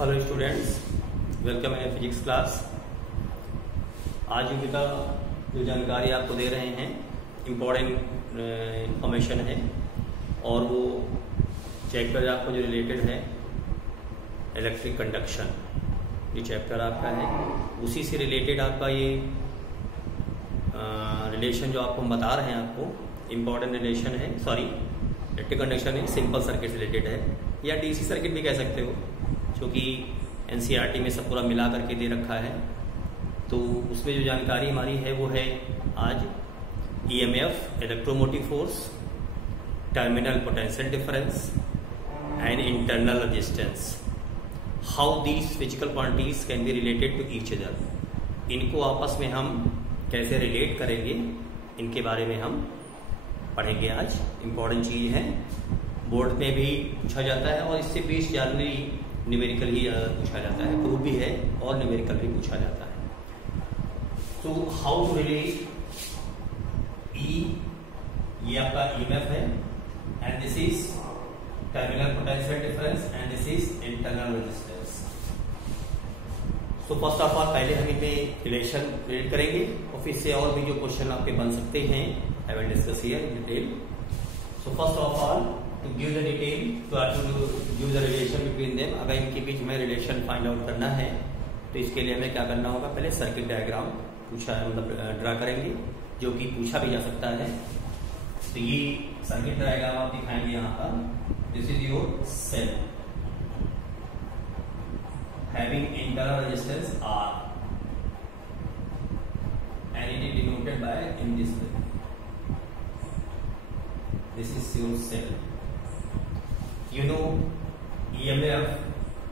Hello students, welcome in physics class. आज का जो जानकारी आपको दे रहे हैं इम्पोर्टेंट इंफॉर्मेशन है और वो चैप्टर आपको जो रिलेटेड है इलेक्ट्रिक कंडक्शन, ये चैप्टर आपका है। उसी से रिलेटेड आपका ये रिलेशन जो आपको हम बता रहे हैं, आपको इम्पोर्टेंट रिलेशन है। सॉरी, इलेक्ट्रिक कंडक्शन है, सिंपल सर्किट रिलेटेड है या डीसी सर्किट भी कह सकते हो, क्योंकि एनसीईआरटी में सब पूरा मिला करके दे रखा है। तो उसमें जो जानकारी हमारी है वो है आज EMF, electromotive force, terminal potential difference and internal resistance, how these physical quantities can be related to each other. इनको आपस में हम कैसे रिलेट करेंगे, इनके बारे में हम पढ़ेंगे आज। इम्पोर्टेंट चीज़ है, बोर्ड में भी पूछा जाता है और इससे बेस जनरली न्यूमेरिकल ही पूछा जाता है, प्रूफ भी है और न्यूमेरिकल भी पूछा जाता है। तो हाउ टू रिलेट ई, ये आपका ईएमएफ है and this is terminal potential difference and this is internal resistance. तो फर्स्ट ऑफ ऑल पहले हम इनमें रिलेशन रिलेट करेंगे और फिर से और भी जो क्वेश्चन आपके बन सकते हैं I will discuss here in detail. So first of all to give the detail, to give the relation between them। अगर इनके बीच में रिलेशन फाइंड आउट करना है तो इसके लिए हमें क्या करना होगा, पहले सर्किट डायग्राम पूछा मतलब ड्रा करेंगे, जो कि पूछा भी जा सकता है। तो ये सर्किट डायग्राम आप दिखाएंगे यहाँ पर। This is your cell having internal resistance R and it is denoted by in this way। This is your cell। You know EMF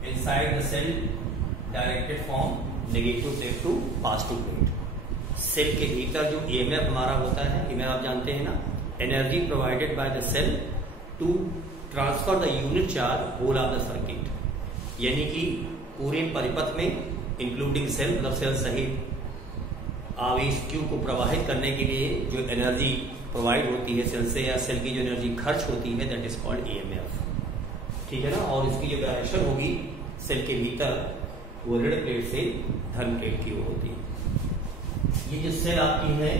inside the cell directed from negative plate to positive plate। Cell के भीतर जो EMF हमारा होता है, EMF आप जानते हैं ना, energy provided by the cell to transfer the unit charge whole of the circuit. यानी कि पूरे परिपथ में इंक्लूडिंग सेल, मतलब सेल सहित आवेश Q को प्रवाहित करने के लिए जो एनर्जी प्रोवाइड होती है सेल से, या सेल की जो एनर्जी खर्च होती है, दैट इज कॉल्ड EMF। ठीक है ना। और इसकी जो डायरेक्शन होगी सेल के भीतर, वो ऋण प्लेट से धन प्लेट की ओर होती है। ये जो सेल आपकी है,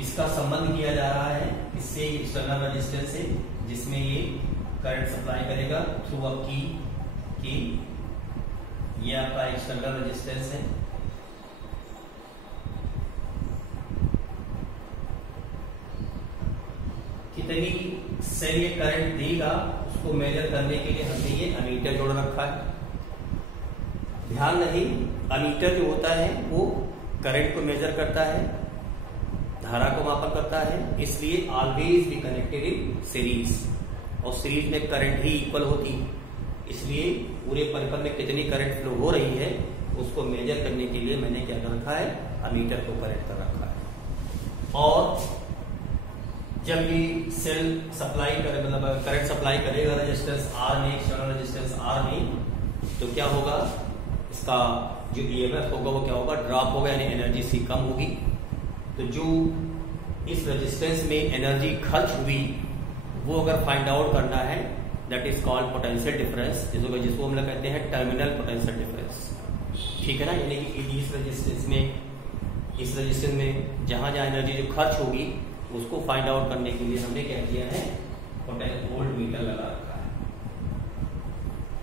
इसका संबंध किया जा रहा है इससे एक्सटर्नल रेजिस्टेंस से, जिसमें ये करंट सप्लाई करेगा थ्रू अ की। ये आपका एक्सटर्नल रेजिस्टेंस है। कितनी सेल ये करंट देगा उसको मेजर करने के लिए हमने ये अमीटर जोड़ रखा है। ध्यान रहे, अमीटर जो होता है वो करंट को मेजर करता है, धारा को मापा करता है, इसलिए always be connected in series. और सीरीज में करंट ही इक्वल होती है, इसलिए पूरे परिपथ में कितनी करंट फ्लो हो रही है उसको मेजर करने के लिए मैंने क्या कर रखा है, अमीटर को कनेक्ट कर रखा है। और जब ये सेल सप्लाई करे, मतलब करंट सप्लाई करेगा रेजिस्टेंस R में, एक्सटर्नल रेजिस्टेंस R में, तो क्या होगा, इसका जो EMF होगा वो क्या होगा, ड्रॉप होगा, यानी एनर्जी सी कम होगी। तो जो इस रेजिस्टेंस में एनर्जी खर्च हुई वो अगर फाइंड आउट करना है, that is called potential difference, जिसको हम लोग कहते हैं टर्मिनल पोटेंशियल डिफरेंस। ठीक है ना। यानी कि इस रेजिस्टेंस में जहां जहां एनर्जी जो खर्च होगी उसको फाइंड आउट करने के लिए हमने क्या किया है, वोल्ट मीटर लगा रखा है।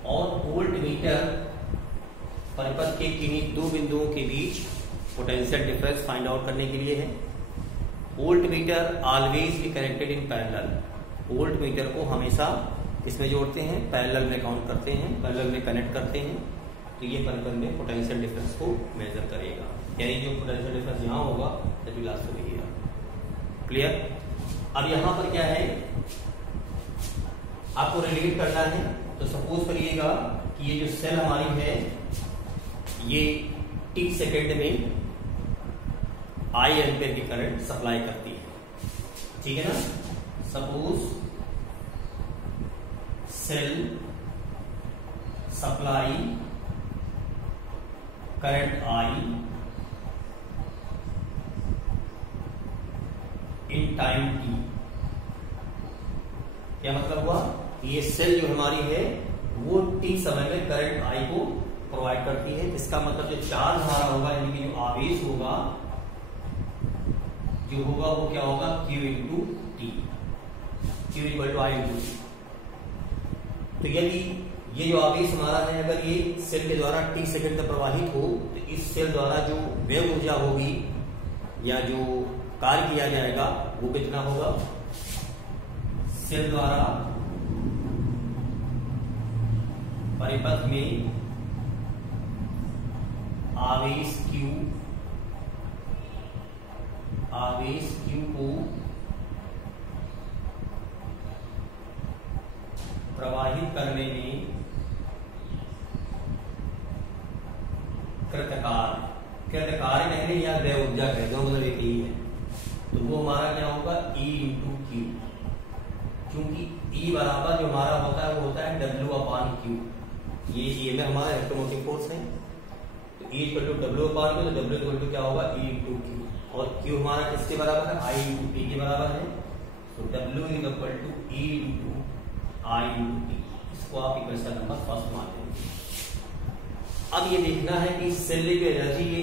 और वोल्ट मीटर परिपथ के किन्हीं दो बिंदुओं के बीच पोटेंशियल डिफरेंस फाइंड आउट करने के लिए है। Volt meter always be connected in parallel. Volt meter को हमेशा इसमें जोड़ते हैं, पैरेलल में काउंट करते हैं, पैरेलल में कनेक्ट करते हैं। तो ये परिपथ में पोटेंशियल डिफरेंस को मेजर करेगा, यानी जो पोटेंशियल डिफरेंस यहाँ होगा that will also be here. Clear. अब यहां पर क्या है, आपको रिलेट करना है। तो सपोज करिएगा कि ये जो सेल हमारी है ये t सेकेंड में I एम्पेयर की करंट सप्लाई करती है। ठीक है ना। Suppose cell supply current I in time t। क्या मतलब हुआ, ये सेल जो हमारी है वो टी समय में करंट आई को प्रोवाइड करती है। इसका मतलब जो चार्ज हमारा होगा यानी कि जो आवेश होगा वो क्या होगा, Q into T, Q equal to I into T. तो यदि ये जो आवेश हमारा है अगर ये सेल के द्वारा टी सेकंड तक प्रवाहित हो तो इस सेल द्वारा जो व्यय ऊर्जा होगी या जो कार्य किया जाएगा वो कितना होगा, सेल द्वारा परिपथ में आवेश Q को प्रवाहित करने में कृतकार्य कहने या व्यय ऊर्जा कहते हैं, मतलब एक ही है। तो वो हमारा क्या होगा, E इंटू क्यू, क्योंकि E बराबर जो हमारा होता है वो होता है W अपान क्यू। ये EMF हमारा इलेक्ट्रोमोटिव फोर्स है। तो E equal to W upon Q, तो W इक्वल टू क्या होगा, E इंटू क्यू। और Q हमारा किसके बराबर है, I इंटू टी के बराबर है। तो W equal to E into I into T. इसको आप इक्वेशन नंबर फर्स्ट मान लेंगे। अब ये देखना है कि सेल ने जो एनर्जी ये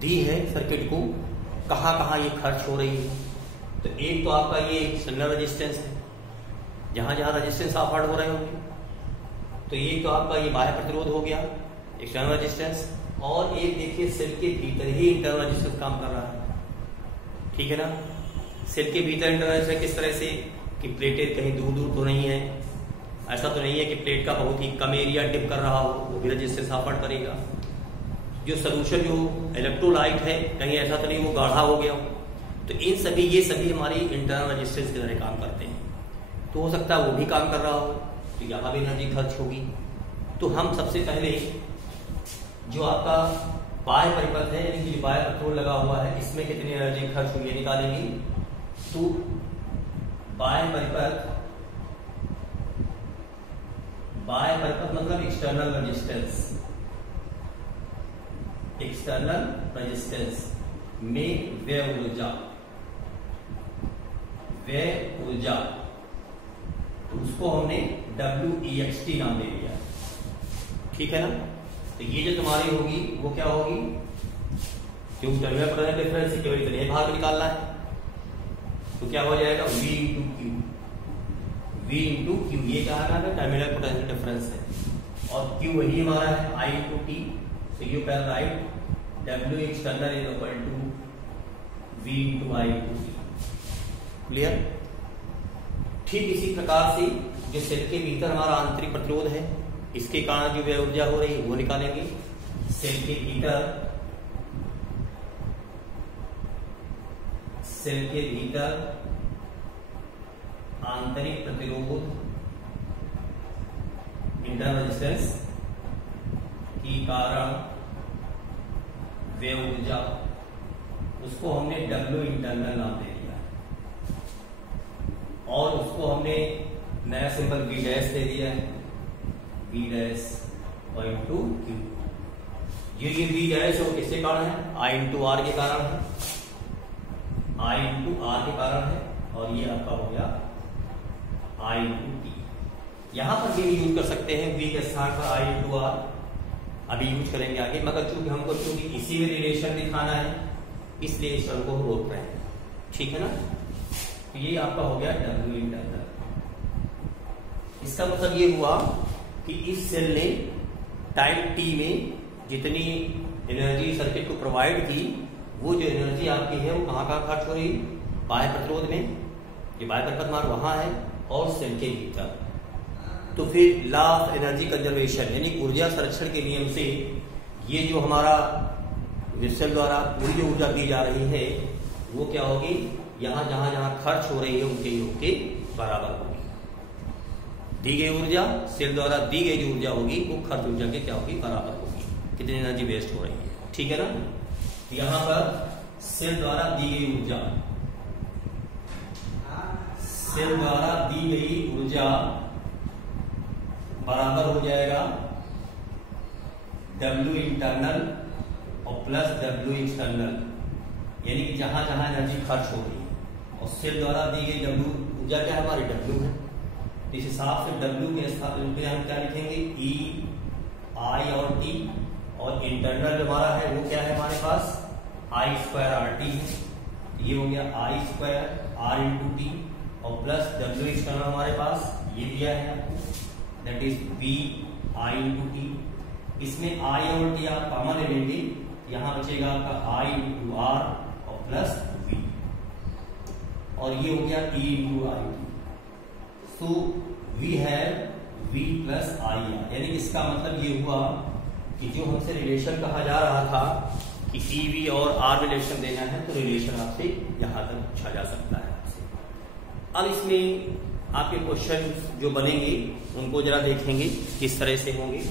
दी है सर्किट को, कहाँ कहाँ ये खर्च हो रही है। तो एक तो आपका ये एक्सटर्नल रेजिस्टेंस है, जहां जहां रेजिस्टेंस ऑफर्ड हो रहे होंगे। तो ये तो आपका ये बाह्य प्रतिरोध हो गया, एक्सटर्नल रेजिस्टेंस। और एक देखिए सेल के भीतर ही इंटरनल रेजिस्टेंस काम कर रहा है, ठीक है ना। सेल के भीतर इंटरनल रेजिस्टेंस किस तरह से कि प्लेटें कहीं दूर दूर तो नहीं है, ऐसा तो नहीं है कि प्लेट का बहुत ही कम एरिया डिप कर रहा हो, वो भी रेजिस्टेंस ऑफर करेगा। जो सोल्यूशन जो इलेक्ट्रोलाइट है कहीं ऐसा तो नहीं वो गाढ़ा हो गया हो। तो इन सभी ये सभी हमारी इंटरनल रेजिस्टेंस की तरह काम करते हैं। तो हो सकता है वो भी काम कर रहा हो, तो यहाँ भी एनर्जी खर्च होगी। तो हम सबसे पहले जो आपका बाह्य परिपथ है यानी कि बाह्य प्रतिरोध लगा हुआ है, इसमें कितनी एनर्जी खर्च हुई है निकालेंगे। तो बाह्य परिपथ मतलब एक्सटर्नल रेजिस्टेंस में व्यय ऊर्जा, तो उसको हमने WEXT नाम दे दिया, ठीक है ना। तो ये जो तुम्हारी होगी वो क्या होगी, क्योंकि टर्मिनल पोटेंशियल डिफरेंस केवल इतने भाग निकालना है। तो क्या हो जाएगा, V इंटू क्यू, ये क्या है टर्मिनल पोटेंशियल डिफरेंस है। और Q वही हमारा है I into T. So you can write W external is equal to V into I into T। Clear. ठीक इसी प्रकार से जो सेल के भीतर हमारा आंतरिक प्रतिरोध है, इसके कारण जो व्यय ऊर्जा हो रही है वो निकालेंगे। सेल के भीतर आंतरिक प्रतिरोध इंटरनल रेजिस्टेंस के कारण व्यय ऊर्जा, उसको हमने W इंटरनल नाम दे दिया और उसको हमने नया सिंबल V डैश दे दिया है, V डैश इंटू क्यू। ये V डैश वो किसके कारण है, I इंटू आर के कारण है, I इंटू आर के कारण है। और ये आपका हो गया I इंटू टी। यहां पर भी यूज कर सकते हैं V के स्थान पर I इंटू आर, अभी यूज करेंगे आगे। मगर चूंकि इसी में रिलेशन दिखाना है इसलिए इस टर्म को रोक रहे हैं, ठीक है ना। तो ये आपका हो गया W इंटरनल। इसका मतलब ये हुआ कि इस सेल ने टाइम t में जितनी एनर्जी सर्किट को प्रोवाइड की, वो जो एनर्जी आपकी है वो कहाँ कहाँ खर्च हो रही, बाह्य प्रतिरोध में, ये बाह्य परिपथ मार्ग वहां है और सेल के भीतर। तो फिर लॉ ऑफ एनर्जी कंजर्वेशन यानी ऊर्जा संरक्षण के नियम से ये जो हमारा सेल द्वारा पूरी जो ऊर्जा दी जा रही है वो क्या होगी, यहाँ जहां जहां खर्च हो रही है उनके बराबर होगी। दी गई ऊर्जा सेल द्वारा दी गई जो ऊर्जा होगी वो खर्च ऊर्जा के क्या होगी, बराबर होगी, कितनी एनर्जी वेस्ट हो रही है, ठीक है ना। यहाँ पर सेल द्वारा दी गई ऊर्जा बराबर हो जाएगा W इंटरनल और प्लस W एक्सटर्नल, यानी कि जहां जहां एनर्जी खर्च हो रही है और सेल द्वारा दी गई W ऊर्जा क्या है हमारी W है। इस हिसाब से W के स्थान पे हम क्या लिखेंगे, E I और T, और इंटरनल जो हमारा है वो क्या है हमारे पास I स्क्वायर RT है। ये हो गया I square R into T और प्लस W एक्सटर्नल हमारे पास ये दिया है आपको, that is V I into T. इसमें I और T आप कॉमन ले लेंगे, यहाँ बचेगा आपका I इंटू R और प्लस V, और ये हो गया E into I T. So we have V plus I R, यानी इसका मतलब ये हुआ कि जो हमसे रिलेशन कहा जा रहा था कि EV और R रिलेशन देना है, तो रिलेशन आपसे यहां तक पूछा जा सकता है आपसे। अब इसमें आपके क्वेश्चन जो बनेंगे उनको जरा देखेंगे किस तरह से होंगे।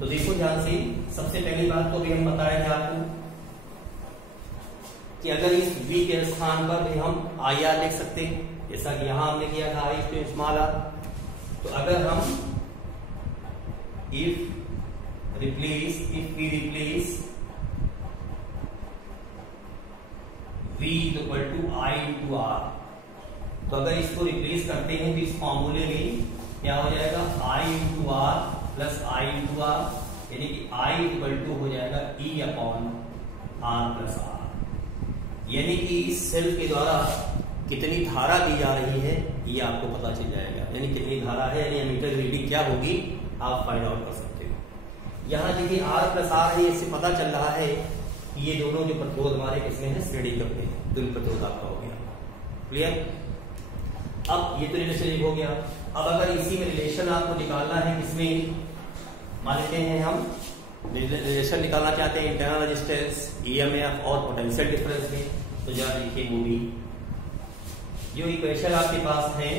तो देखो ध्यान से, सबसे पहली बात तो भी हम बताए थे आपको कि अगर इस V के स्थान पर भी हम IR लिख सकते हैं, जैसा कि यहां हमने किया था I टू स्मॉल r। तो अगर हम if we replace V equal to I into R, तो अगर इसको रिप्लेस करते हैं तो इस फॉर्मूले में क्या हो जाएगा, I into R plus I into R, यानी कि I इक्वल टू हो जाएगा E upon R plus R। यानी कि इस सेल के द्वारा कितनी धारा दी जा रही है ये आपको पता चल जाएगा, यानी कितनी धारा है, यानी एमीटर की रीडिंग क्या होगी आप फाइंड आउट कर सकते हो। यहाँ देखिए R प्लस R है, इससे पता चल रहा है कि ये दोनों जो प्रतिरोध हमारे किसमें है, श्रेणीक्रम में है, तुल्य प्रतिरोध आपका हो गया। क्लियर? अब ये तो रिलेशन हो गया। अब अगर इसी में रिलेशन आपको निकालना है, किसमें मान लेते हैं हम रिलेशन निकालना चाहते हैं इंटरनल रेजिस्टेंस, EMF और पोटेंशियल डिफरेंस में, तो जरा देखिए वो भी जो इक्वेशन आपके पास है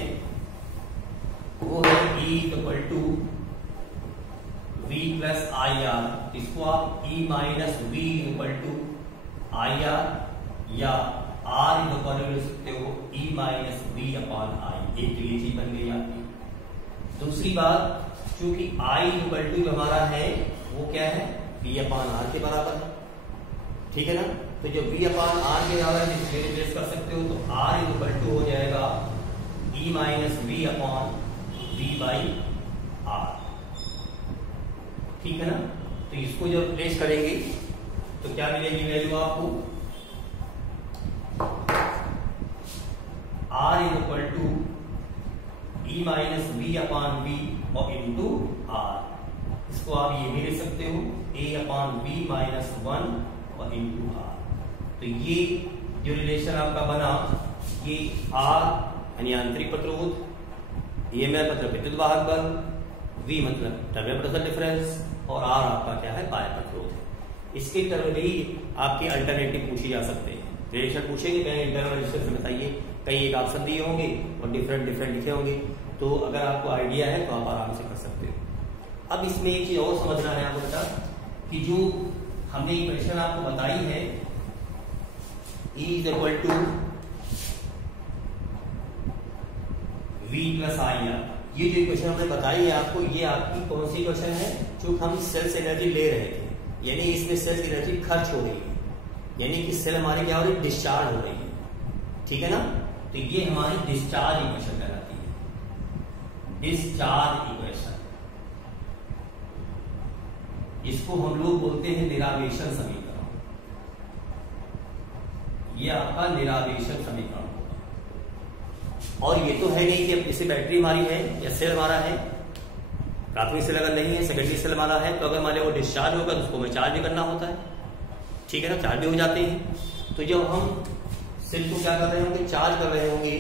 वो है E equal to V plus I R. इसको आप E minus V equal to I R या R इक्वल लिख सकते हो E minus V upon I। एक तो ये चीज बन गई आपकी। दूसरी बात, चूंकि I इक्वल टू जो हमारा है वो क्या है, V अपॉन R के बराबर है, ठीक है ना। तो जो V अपॉन R के बराबर है इसमें रिप्लेस कर सकते हो, तो R इक्वल टू हो जाएगा E minus V upon V by R, ठीक है ना। तो इसको जब रिप्लेस करेंगे तो क्या मिलेगी वैल्यू आपको, R equal to E minus V upon V और इंटू R। इसको आप ये भी लिख सकते हो A अपॉन V माइनस 1 और इंटू R। तो ये जो रिलेशन आपका बना, ये R यानी आंतरिक प्रतिरोध, EMF मतलब विद्युत वाहक बल, V मतलब टर्मिनल पोटेंशियल डिफरेंस और R आपका क्या है, बाह्य प्रतिरोध है। इसके टर्म भी आपके अल्टरनेटिव पूछे जा सकते हैं। रिलेशन पूछेंगे पहले इंटरनल रेजिस्टेंस बताइए, कई एक ऑप्शन दिए होंगे और डिफरेंट लिखे होंगे, तो अगर आपको आइडिया है तो आप आराम से कर सकते हो। अब इसमें एक चीज और समझना है आपको बेटा कि जो हमने इक्वेशन आपको बताई है E is equal to V plus I R, ये जो इक्वेशन हमने बताई है आपको, ये आपकी कौन सी इक्वेशन है, जो हम सेल से एनर्जी ले रहे थे, यानी इसमें सेल की एनर्जी खर्च हो रही है, यानी कि सेल हमारी क्या हो रही है, डिस्चार्ज हो रही है, ठीक है ना। तो ये हमारी डिस्चार्ज इक्वेशन कहलाती है, डिस्चार्ज इक्वेशन। इसको हम लोग बोलते हैं निरावेशन समीकरण। ये आपका निरावेशन समीकरण होगा। और ये तो है नहीं कि अब जैसे बैटरी हमारी है या सेल हमारा है, प्राथमिक सेल अगर नहीं है, सेकेंडरी सेल हमारा है, तो अगर मान लो वो डिस्चार्ज होगा तो उसको हमें चार्ज भी करना होता है, ठीक है ना, चार्ज भी हो जाते हैं। तो जब हम सेल को क्या कर रहे होंगे, चार्ज कर रहे होंगे,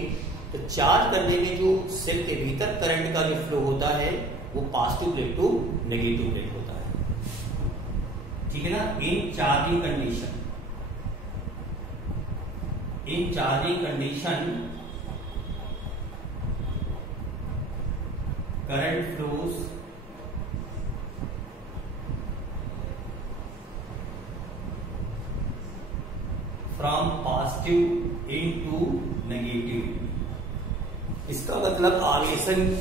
तो चार्ज करने में जो सेल के भीतर करंट का जो फ्लो होता है वो positive plate to negative plate होता है, ठीक है ना। In charging condition current flows from positive into negative. इसका मतलब आवेशन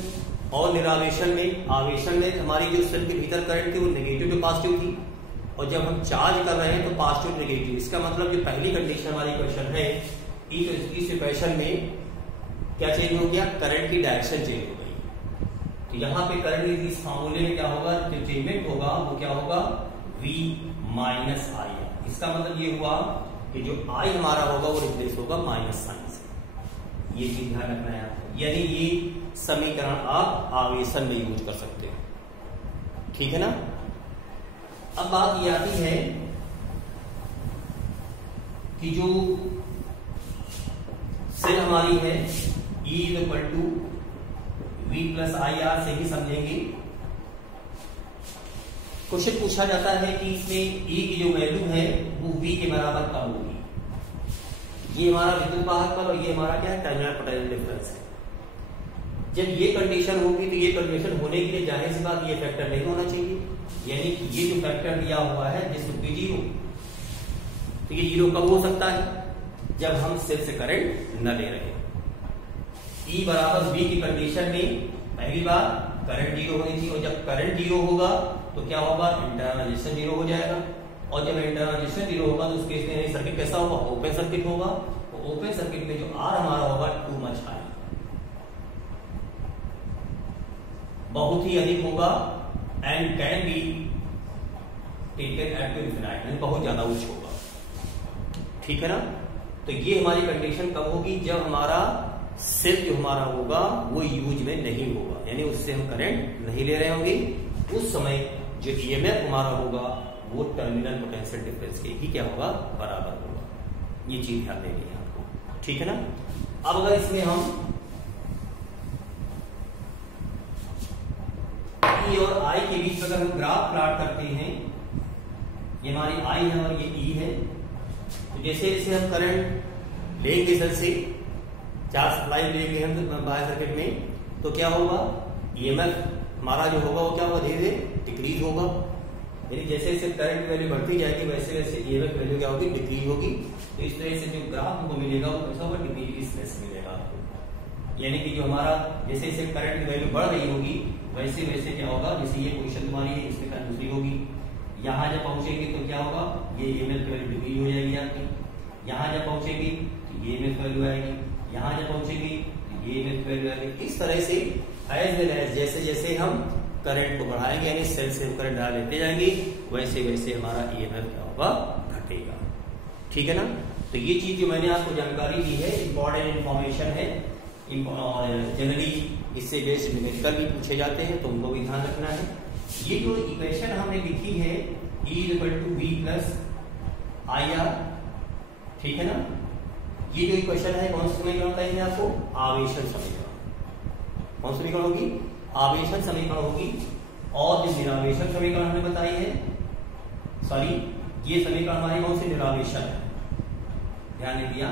और निरावेशन में, आवेशन में हमारी जो सेल के भीतर करंट थी वो नेगेटिव टू पॉजिटिव थी, और जब हम चार्ज कर रहे हैं तो पॉजिटिव नेगेटिव। इसका मतलब जो पहली कंडीशन हमारी इक्वेशन है, इस इक्वेशन में क्या चेंज हो गया, करंट की डायरेक्शन चेंज हो गई। तो यहाँ पे करंट इस फार्मूले में क्या होगा, जो चेंजमेंट होगा वो क्या होगा, V माइनस आई। इसका मतलब ये हुआ कि जो I हमारा होगा वो रिप्लेस होगा माइनस साइन से। ये चीज ध्यान रखना है आपको, यानी ये समीकरण आप आवेशन में यूज कर सकते हो, ठीक है ना। अब बात ये आती है कि जो सेल हमारी है E equal to V plus I R से ही समझेंगे। क्वेश्चन पूछा जाता है कि इसमें E की जो वैल्यू है वो V के बराबर कब होगी। ये हमारा विद्युत वाहक बल और ये हमारा क्या है, टर्मिनल पोटेंशियल डिफरेंस है। जब ये कंडीशन होगी तो ये कंडीशन होने के लिए जाहिर सी बात ये फैक्टर नहीं होना चाहिए, यानी कि ये जो फैक्टर दिया हुआ है जिसको कि 0, तो ये 0 कब हो सकता है, जब हम सेल से करंट न ले रहे। E बराबर V की कंडीशन में पहली बात करंट 0 होनी चाहिए, और जब करंट 0 होगा तो क्या होगा, इंटरनल रेजिस्टेंस 0 हो जाएगा। और जब इंटरनल रेजिस्टेंस 0 होगा तो उस केस में सर्किट कैसा होगा, ओपन सर्किट होगा। तो ओपन सर्किट में जो R हमारा होगा टू मच हाई, बहुत ही अधिक होगा, and can be taken at to infinite, बहुत ज्यादा उच्च होगा, ठीक है ना। तो ये हमारी कंडीशन कब होगी, जब हमारा सेल जो हमारा होगा वो यूज में नहीं होगा, यानी उससे हम करंट नहीं ले रहे होंगे। उस समय जो ईएमएफ हमारा होगा वो टर्मिनल पोटेंशियल डिफरेंस के ही क्या होगा, बराबर होगा। ये चीज ध्यान देनी है आपको, ठीक है ना। अब अगर इसमें हम E और I के बीच अगर हम ग्राफ प्लॉट करते हैं, ये हमारी I है और ये E है, तो जैसे जैसे हम करंट लेंगे सेल से, चार्ज सप्लाई लेंगे हम बाहर सर्किट में, तो क्या होगा, ईएमएफ हमारा जो होगा वो क्या होगा, धीरे धीरे डिक्रीज होगा। यानी जैसे जैसे करंट की वैल्यू बढ़ती जाएगी वैसे वैसे ईएमएफ वैल्यू क्या होगी, डिक्रीज होगी। तो इस तरह से जो ग्राफ हमको मिलेगा वो कैसा होगा, डिक्रीज मिलेगा आपको। यानी कि जो हमारा जैसे जैसे करंट की वैल्यू बढ़ रही होगी वैसे वैसे क्या होगा, जैसे ये पोजीशन तुम्हारी है इसमें करंट दूसरी होगी, यहाँ जब पहुंचेगी तो क्या होगा, ये ईएमएफ की वैल्यू डिक्रीज हो जाएगी आपकी। यहाँ जब पहुंचेगी तो ये ईएमएफ वैल्यू आएगी, यहाँ जब पहुंचेगी तो ये ईएमएफ वैल्यू आएगी। इस तरह से एज वेल एज जैसे जैसे हम करंट को बढ़ाएंगे, यानी सेल से करंट डाल लेते जाएंगे, वैसे वैसे हमारा ईएमएफ क्या होगा, घटेगा, ठीक है ना। तो ये चीज जो मैंने आपको जानकारी दी है इंपॉर्टेंट इंफॉर्मेशन है, जनरली इससे बेस्ड न्यूमेरिकल भी पूछे जाते हैं, तो उनको भी ध्यान रखना है। ये जो इक्वेशन हमने लिखी है E equal to V plus I R, ठीक है ना। ये जो इक्वेशन है कौन सा समीकरण बताइए मैं आपको, आवेशन समीकरण। कौन समीकरण होगी, आवेशन समीकरण होगी। और जो निरावेशन समीकरण हमने बताई है, सॉरी ये समीकरण हमारी कौन सी, निरावेशन है, ध्यान नहीं दिया,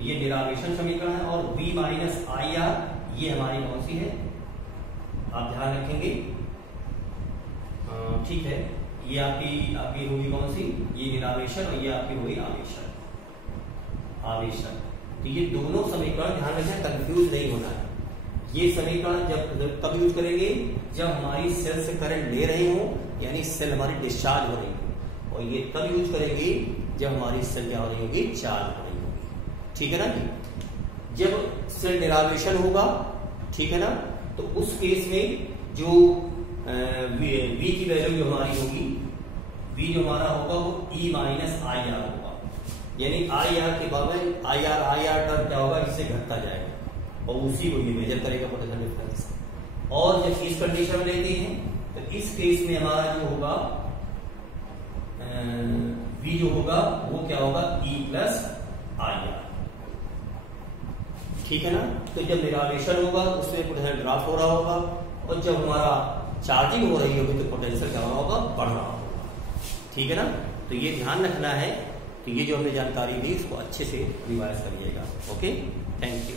ये निरावेशन समीकरण है। और V माइनस आई आर ये हमारी कौन सी है, आप ध्यान रखेंगे, ठीक है। ये आपकी होगी कौन सी, ये निरावेशन, और ये आपकी होगी आवेशन। तो ये दोनों समीकरण ध्यान रखें, कंफ्यूज नहीं होना है। ये समीकरण जब तब यूज करेंगे जब हमारी सेल से करंट ले रहे हो, यानी सेल हमारी डिस्चार्ज हो रही हो, और ये तब यूज करेंगे जब हमारी सेल क्या हो रही होगी, चार्ज हो रही होगी, ठीक है ना जी। जब सेल निरावेशन होगा, ठीक है ना, तो उस केस में जो V की वैल्यू जो हमारी होगी, V जो हमारा होगा वो E माइनस आई आर होगा, यानी आई आर के बगैर आई आर टर्म क्या होगा, इससे घटता जाएगा, और उसी को ये मेजर करेगा पोटेंशियल डिफरेंस। और जब इस कंडीशन में लेते हैं तो इस केस में हमारा जो होगा V जो होगा वो क्या होगा, E प्लस आई आर, ठीक है ना। तो जब निरावेशन होगा उसमें पोटेंशियल ड्रॉप हो रहा होगा, और जब हमारा चार्जिंग हो रही होगी तो पोटेंशियल क्या होगा, बढ़ रहा होगा, ठीक है ना। तो ये ध्यान रखना है। तो ये जो हमने जानकारी दी इसको अच्छे से रिवाइज करिएगा। Okay, thank you.